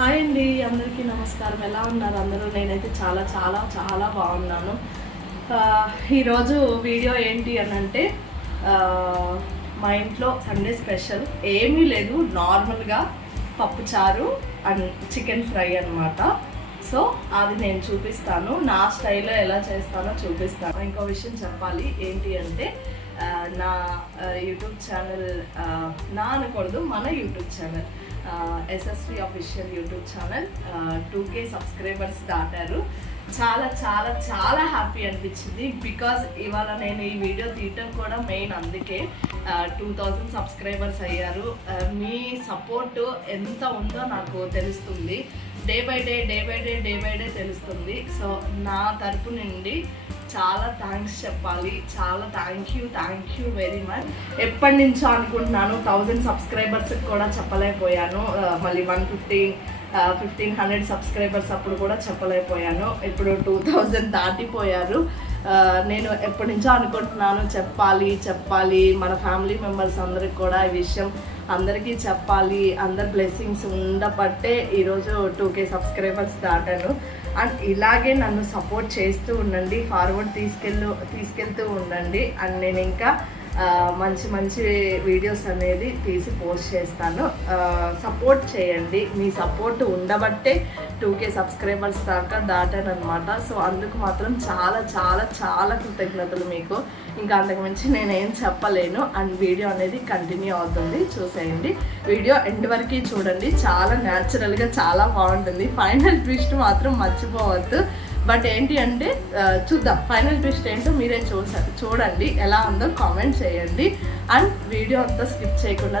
Hi అండి, అందరికీ నమస్కారం. ఎలా ఉన్నారు అందరూ? నేనైతే చాలా చాలా చాలా బాగున్నాను. ఈరోజు వీడియో ఏంటి అని అంటే మా ఇంట్లో సండే స్పెషల్ ఏమీ లేదు, నార్మల్గా పప్పుచారు అండ్ చికెన్ ఫ్రై అన్నమాట. సో అది నేను చూపిస్తాను, నా స్టైల్లో ఎలా చేస్తానో చూపిస్తాను. ఇంకో విషయం చెప్పాలి, ఏంటి అంటే నా యూట్యూబ్ ఛానల్, నా అనకూడదు, మన YouTube channel SSV official YouTube channel 2K subscribers దాటారు. చాలా చాలా చాలా హ్యాపీ అనిపించింది. బికాజ్ ఇవాళ నేను ఈ వీడియో తీయటం కూడా మెయిన్ అందుకే. 2000 సబ్స్క్రైబర్స్ అయ్యారు. మీ సపోర్ట్ ఎంత ఉందో నాకు తెలుస్తుంది. డే బై డే తెలుస్తుంది. సో నా తరపు నుండి చాలా థ్యాంక్స్ చెప్పాలి. చాలా థ్యాంక్ యూ వెరీ మచ్. ఎప్పటి నుంచో అనుకుంటున్నాను, 1000 సబ్స్క్రైబర్స్కి కూడా చెప్పలేకపోయాను. మళ్ళీ 1500 సబ్స్క్రైబర్స్ అప్పుడు కూడా చెప్పలేకపోయాను. ఇప్పుడు 2000 దాటిపోయారు. నేను ఎప్పటి నుంచో అనుకుంటున్నాను చెప్పాలి మన ఫ్యామిలీ మెంబర్స్ అందరికి కూడా ఈ విషయం అందరికీ చెప్పాలి. అందరి బ్లెస్సింగ్స్ ఉండబట్టే ఈరోజు 2K సబ్స్క్రైబర్స్ దాటాను. అండ్ ఇలాగే నన్ను సపోర్ట్ చేస్తూ ఉండండి, ఫార్వర్డ్ తీసుకెళ్తూ ఉండండి. అండ్ నేను ఇంకా మంచి వీడియోస్ అనేది తీసి పోస్ట్ చేస్తాను. సపోర్ట్ చేయండి, మీ సపోర్ట్ ఉండబట్టే 2K సబ్స్క్రైబర్స్ దాటాను అనమాట. సో అందుకు మాత్రం చాలా చాలా చాలా కృతజ్ఞతలు మీకు. ఇంకా అంతకుమించి నేనేం చెప్పలేను. అండ్ వీడియో అనేది కంటిన్యూ అవుతుంది, చూసేయండి. వీడియో ఎండ్ వరకు చూడండి, చాలా న్యాచురల్గా చాలా బాగుంటుంది. ఫైనల్ ట్విస్ట్ మాత్రం మర్చిపోవద్దు. బట్ ఏంటి అంటే చూద్దాం, ఫైనల్ ట్విస్ట్ ఏంటో మీరే చూడండి, ఎలా ఉందో కామెంట్ చేయండి. అండ్ వీడియో అంతా స్కిప్ చేయకుండా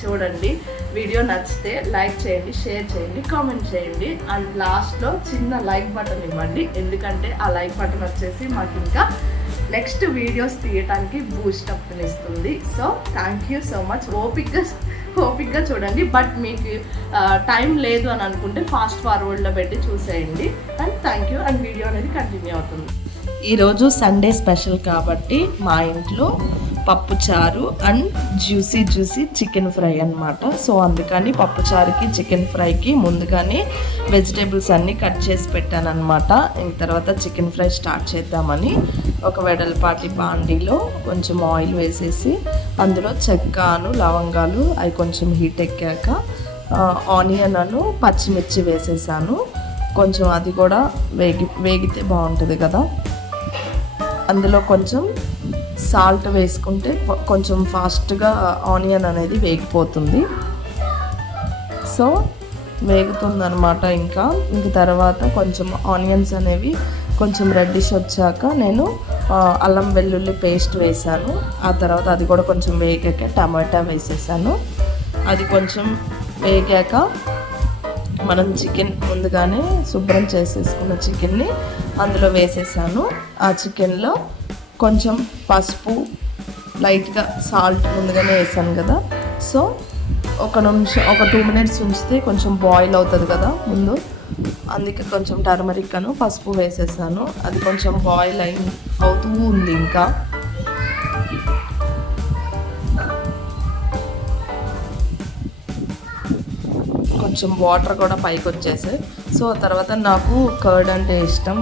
చూడండి. వీడియో నచ్చితే లైక్ చేయండి, షేర్ చేయండి, కామెంట్ చేయండి. అండ్ లాస్ట్లో చిన్న లైక్ బటన్ ఇవ్వండి, ఎందుకంటే ఆ లైక్ బటన్ వచ్చేసి మాకు ఇంకా నెక్స్ట్ వీడియోస్ తీయటానికి బూస్టప్ ఇస్తుంది. So thank you so much. ఓపిక్గా చూడండి. బట్ మీకు టైం లేదు అని అనుకుంటే ఫాస్ట్ ఫార్వర్డ్లో పెట్టి చూసేయండి. And thank you. And video అనేది కంటిన్యూ అవుతుంది. ఈరోజు సండే స్పెషల్ కాబట్టి మా ఇంట్లో పప్పుచారు అండ్ జ్యూసీ చికెన్ ఫ్రై అన్నమాట. సో అందుకని పప్పుచారుకి చికెన్ ఫ్రైకి ముందుగానే వెజిటేబుల్స్ అన్నీ కట్ చేసి పెట్టాను అనమాట. ఇంక తర్వాత చికెన్ ఫ్రై స్టార్ట్ చేద్దామని ఒక వెడల్పాటి బాండీలో కొంచెం ఆయిల్ వేసేసి అందులో చెక్కను లవంగాలు అవి కొంచెం హీట్ ఎక్కాక ఆనియన్ అను పచ్చిమిర్చి వేసేసాను. కొంచెం అది కూడా వేగితే బాగుంటుంది కదా. అందులో కొంచెం సాల్ట్ వేసుకుంటే కొంచెం ఫాస్ట్గా ఆనియన్ అనేది వేగిపోతుంది. సో వేగుతుందనమాట. ఇంకా తర్వాత కొంచెం ఆనియన్స్ అనేవి కొంచెం రెడ్డిష్ వచ్చాక నేను అల్లం వెల్లుల్లి పేస్ట్ వేసాను. ఆ తర్వాత అది కూడా కొంచెం వేగాక టమాటా వేసేసాను. అది కొంచెం వేగాక మనం చికెన్ ముందుగానే శుభ్రం చేసేసుకున్న చికెన్ని అందులో వేసేసాను. ఆ చికెన్లో కొంచెం పసుపు, లైట్గా సాల్ట్ ముందుగానే వేసాను కదా. సో ఒక 2 మినిట్స్ ఉంచితే కొంచెం బాయిల్ అవుతుంది కదా ముందు, అందుకే కొంచెం టర్మరిక్ అను పసుపు వేసేసాను. అది కొంచెం బాయిల్ అవుతూ ఉంది. ఇంకా కొంచెం వాటర్ కూడా పైకి వచ్చేసాయి. సో తర్వాత నాకు కర్డ్ అంటే ఇష్టం,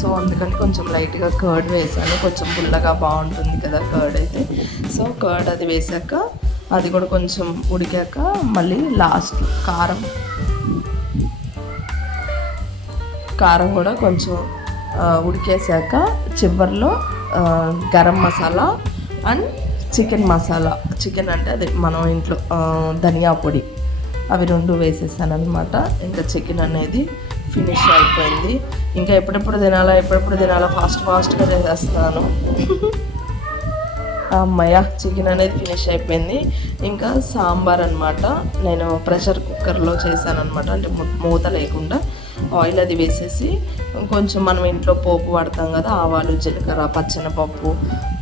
సో అందుకని కొంచెం లైట్గా కర్డ్ వేసాను. కొంచెం పుల్లగా బాగుంటుంది కదా కర్డ్ అయితే. సో కర్డ్ అది వేసాక అది కూడా కొంచెం ఉడికాక మళ్ళీ లాస్ట్ కారం కూడా కొంచెం ఉడికేసాక చివరిలో garam masala and chicken masala, chicken అంటే అదే మనం ఇంట్లో ధనియా పొడి, అవి 2 వేసేసాను అనమాట. ఇంకా చికెన్ అనేది ఫినిష్ అయిపోయింది. ఇంకా ఎప్పుడెప్పుడు తినాలా ఫాస్ట్గా చేసేస్తున్నాను. అమ్మయ్య, చికెన్ అనేది ఫినిష్ అయిపోయింది. ఇంకా సాంబార్ అనమాట, నేను ప్రెషర్ కుక్కర్లో చేశాను అనమాట. అంటే మూత లేకుండా ఆయిల్ అది వేసేసి కొంచెం మనం ఇంట్లో పోపు వాడతాం కదా, ఆవాలు, జీలకర్ర, పచ్చెనపప్పు,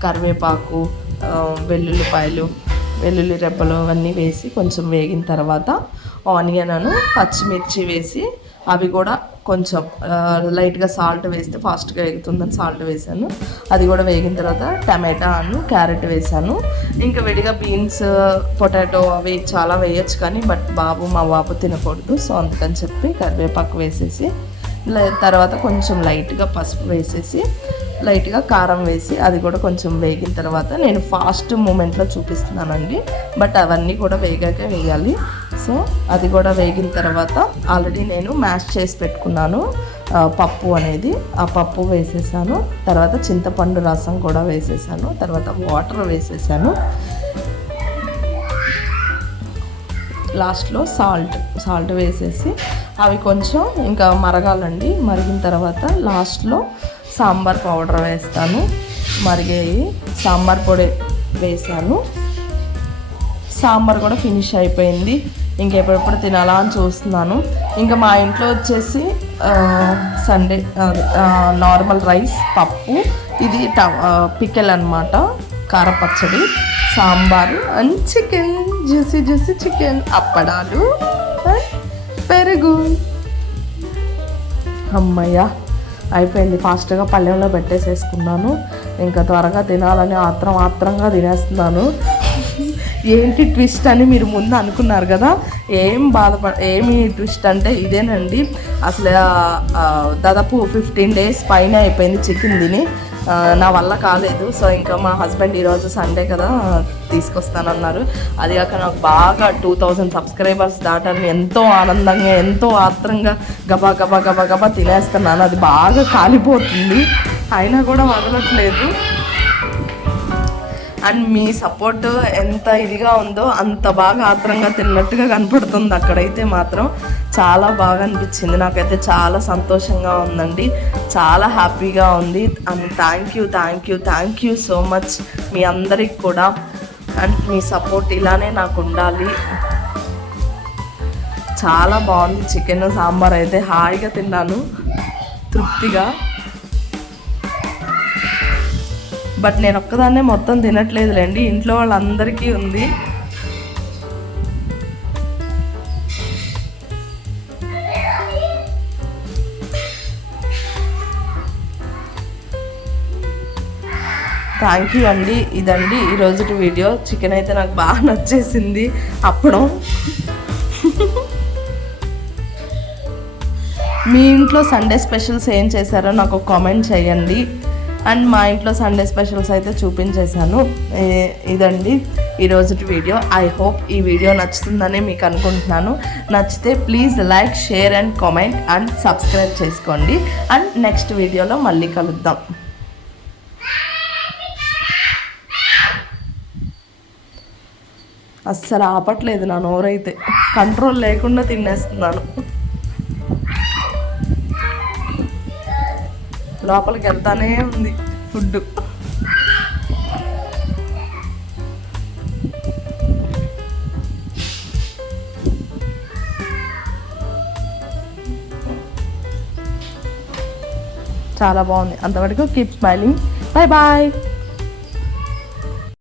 కరివేపాకు, వెల్లుల్లి రెబ్బలు అవన్నీ వేసి కొంచెం వేగిన తర్వాత ఆనియన్ అను పచ్చిమిర్చి వేసి అవి కూడా కొంచెం లైట్గా సాల్ట్ వేస్తే ఫాస్ట్గా వేగుతుందని సాల్ట్ వేసాను. అది కూడా వేగిన తర్వాత టమాటా క్యారెట్ వేసాను. ఇంకా విడిగా బీన్స్ పొటాటో అవి చాలా వేయచ్చు కానీ మా బాబు తినకూడదు. సో అందుకని చెప్పి కరివేపాకు వేసేసి తర్వాత కొంచెం లైట్గా పసుపు వేసేసి లైట్గా కారం వేసి అది కూడా కొంచెం వేగిన తర్వాత నేను ఫాస్ట్ మూమెంట్లో చూపిస్తున్నానండి, బట్ అవన్నీ కూడా వేగాకే వేయాలి. సో అది కూడా వేగిన తర్వాత ఆల్రెడీ నేను మ్యాష్ చేసి పెట్టుకున్నాను పప్పు అనేది, ఆ పప్పు వేసేసాను. తర్వాత చింతపండు రసం కూడా వేసేసాను. తర్వాత వాటర్ వేసేసాను. లాస్ట్లో సాల్ట్ వేసేసి అవి కొంచెం ఇంకా మరగాలండి. మరిగిన తర్వాత లాస్ట్లో సాంబార్ పౌడర్ వేస్తాను. మరిగేవి సాంబార్ పొడి వేసాను. సాంబార్ కూడా ఫినిష్ అయిపోయింది. ఇంకెప్పుడెప్పుడు తినాలా అని చూస్తున్నాను. ఇంకా మా ఇంట్లో వచ్చేసి సండే నార్మల్ రైస్, పప్పు, ఇది పికెల్ అనమాట, కారపచ్చడి, sambar and chicken, juicy chicken, అప్పడాలు, పెరుగు. అమ్మయ్య అయిపోయింది. ఫాస్ట్గా పళ్ళెంలో పెట్టేసేసుకున్నాను. ఇంకా త్వరగా తినాలని ఆత్రంగా తినేస్తున్నాను. ఏంటి ట్విస్ట్ అని మీరు ముందు అనుకున్నారు కదా, ఏమి ట్విస్ట్ అంటే ఇదేనండి. అసలు దాదాపు 15 days పైన అయిపోయింది చికెన్ తిని, నా వల్ల కాలేదు. సో ఇంకా మా హస్బెండ్ ఈరోజు సండే కదా తీసుకొస్తానన్నారు. అది కాక నాకు బాగా 2000 సబ్స్క్రైబర్స్ దాటాలని ఎంతో ఆనందంగా ఎంతో ఆత్రంగా గబా తినేస్తున్నాను. అది బాగా కాలిపోతుంది, అయినా కూడా వదలట్లేదు. అండ్ మీ సపోర్ట్ ఎంత ఇదిగా ఉందో అంత బాగా ఆత్రంగా తిన్నట్టుగా కనపడుతుంది. అక్కడైతే మాత్రం చాలా బాగా అనిపించింది. నాకైతే చాలా సంతోషంగా ఉందండి, చాలా హ్యాపీగా ఉంది. And thank you so much మీ అందరికి కూడా. అండ్ మీ సపోర్ట్ ఇలానే నాకు ఉండాలి. చాలా బాగుంది చికెన్, సాంబార్ అయితే హాయిగా తిన్నాను తృప్తిగా. బట్ నేను ఒక్కదాన్నే మొత్తం తినట్లేదులేండి, ఇంట్లో వాళ్ళందరికీ ఉంది. థ్యాంక్ యూ అండి. ఇదండి ఈరోజు వీడియో. చికెన్ అయితే నాకు బాగా నచ్చేసింది. అప్పడం మీ ఇంట్లో సండే స్పెషల్స్ ఏం చేశారో నాకు కామెంట్ చేయండి. అండ్ మా ఇంట్లో సండే స్పెషల్స్ అయితే చూపించేశాను. ఇదండి ఈరోజు వీడియో. ఐ హోప్ ఈ వీడియో నచ్చుతుందని మీకు అనుకుంటున్నాను. నచ్చితే please like, share and comment and subscribe చేసుకోండి. అండ్ నెక్స్ట్ వీడియోలో మళ్ళీ కలుద్దాం. అస్సలు ఆపట్లేదు నా నోరైతే, కంట్రోల్ లేకుండా తినేస్తున్నాను. లోపలికి వెళ్తానే ఉంది ఫుడ్. చాలా బాగుంది. అంతవరకు కీప్ స్మైలింగ్. బాయ్.